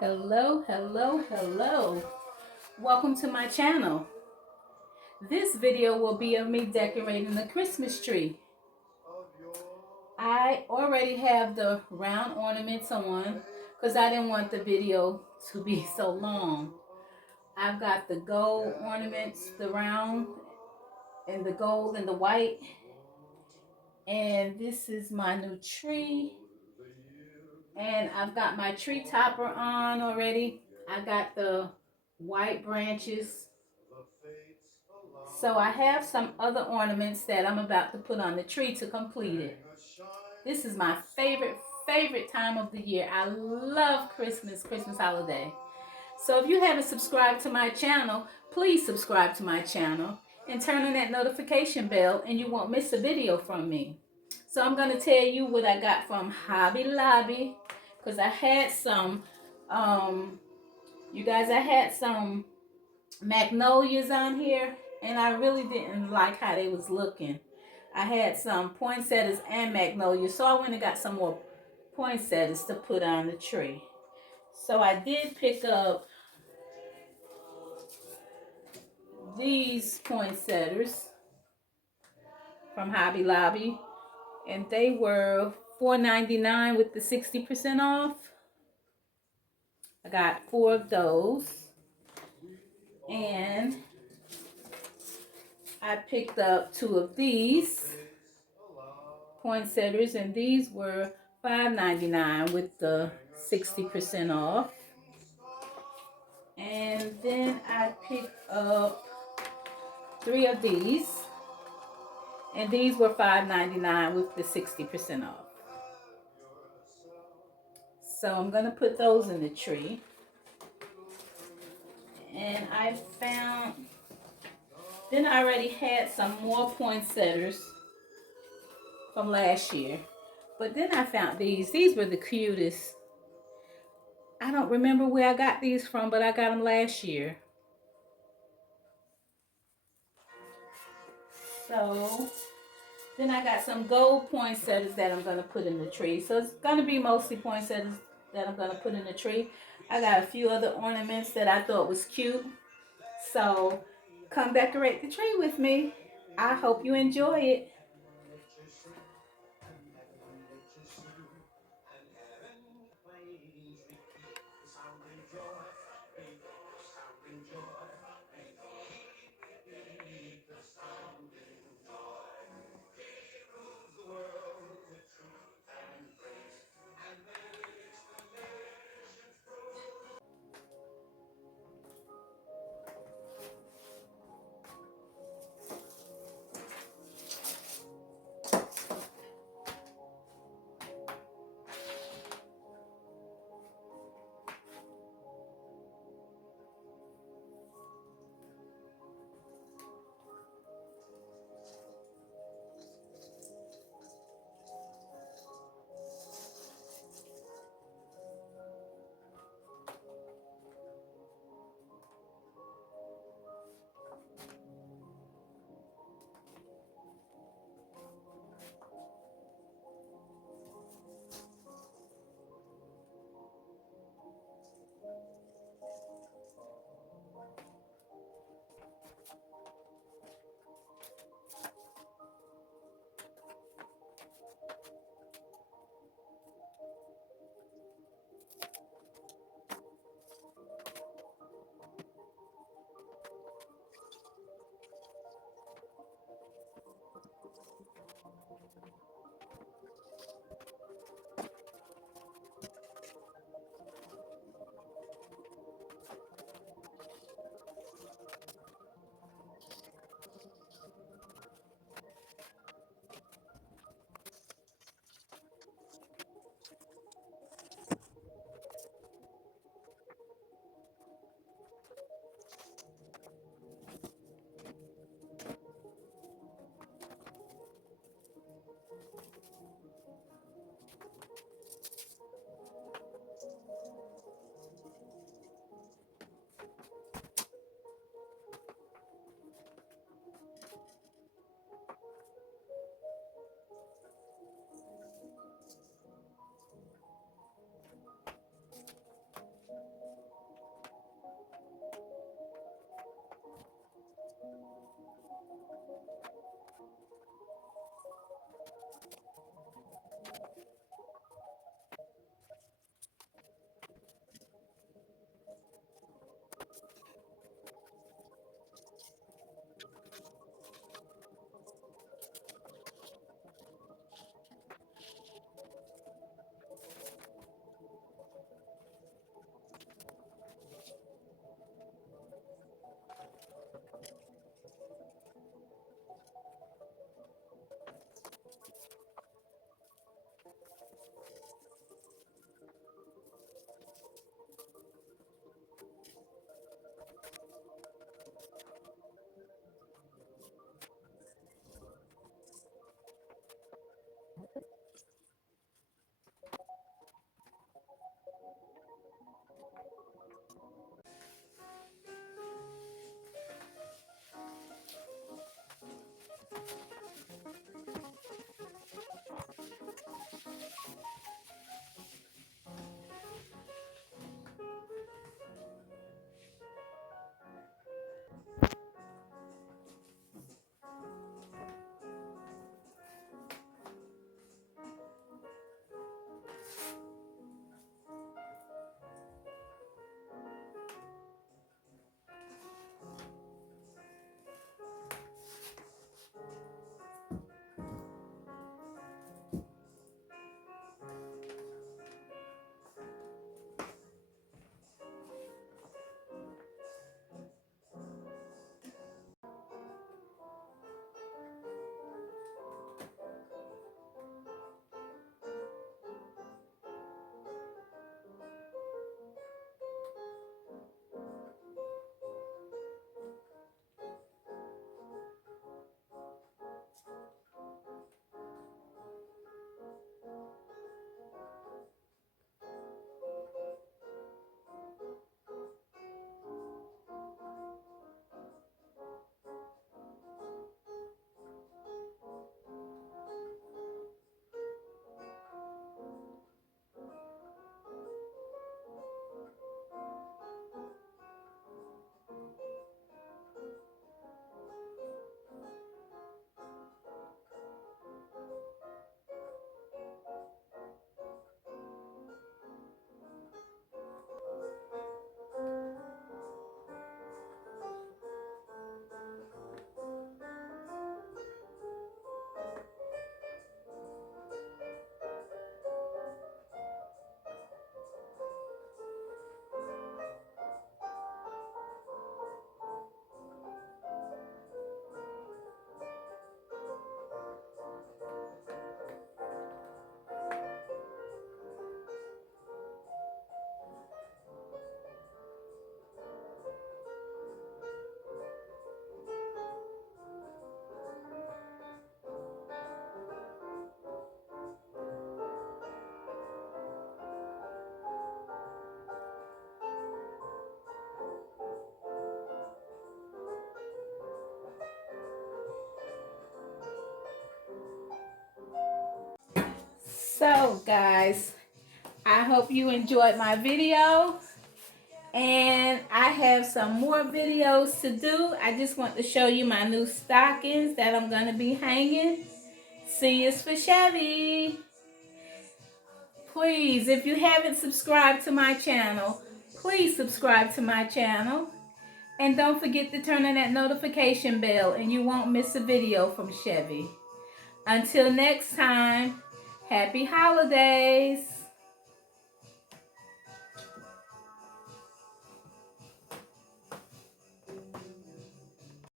Hello, hello, hello. Welcome to my channel. This video will be of me decorating the Christmas tree. I already have the round ornaments on because I didn't want the video to be so long. I've got the gold ornaments, the round and the gold and the white. And this is my new tree. And I've got my tree topper on already. I got the white branches. So I have some other ornaments that I'm about to put on the tree to complete it. This is my favorite time of the year. I love Christmas holiday. So if you haven't subscribed to my channel, please subscribe to my channel and turn on that notification bell and you won't miss a video from me. So I'm going to tell you what I got from Hobby Lobby because I had some, you guys, I had some magnolias on here and I really didn't like how they was looking. I had some poinsettias and magnolias, so I went and got some more poinsettias to put on the tree. So I did pick up these poinsettias from Hobby Lobby, and they were $4.99 with the 60% off. I got 4 of those, and I picked up 2 of these poinsettias, and these were $5.99 with the 60% off. And then I picked up 3 of these, and these were $5.99 with the 60% off. So I'm gonna put those in the tree. And I found, then I already had some more poinsettias from last year. But then I found these. These were the cutest. I don't remember where I got these from, but I got them last year. So then I got some gold poinsettias that I'm going to put in the tree. So it's going to be mostly poinsettias that I'm going to put in the tree. I got a few other ornaments that I thought was cute. So come decorate the tree with me. I hope you enjoy it. So guys, I hope you enjoyed my video, and I have some more videos to do. I just want to show you my new stockings that I'm going to be hanging. C is for Chevy. Please, if you haven't subscribed to my channel, please subscribe to my channel. And don't forget to turn on that notification bell and you won't miss a video from Chevy. Until next time, happy holidays.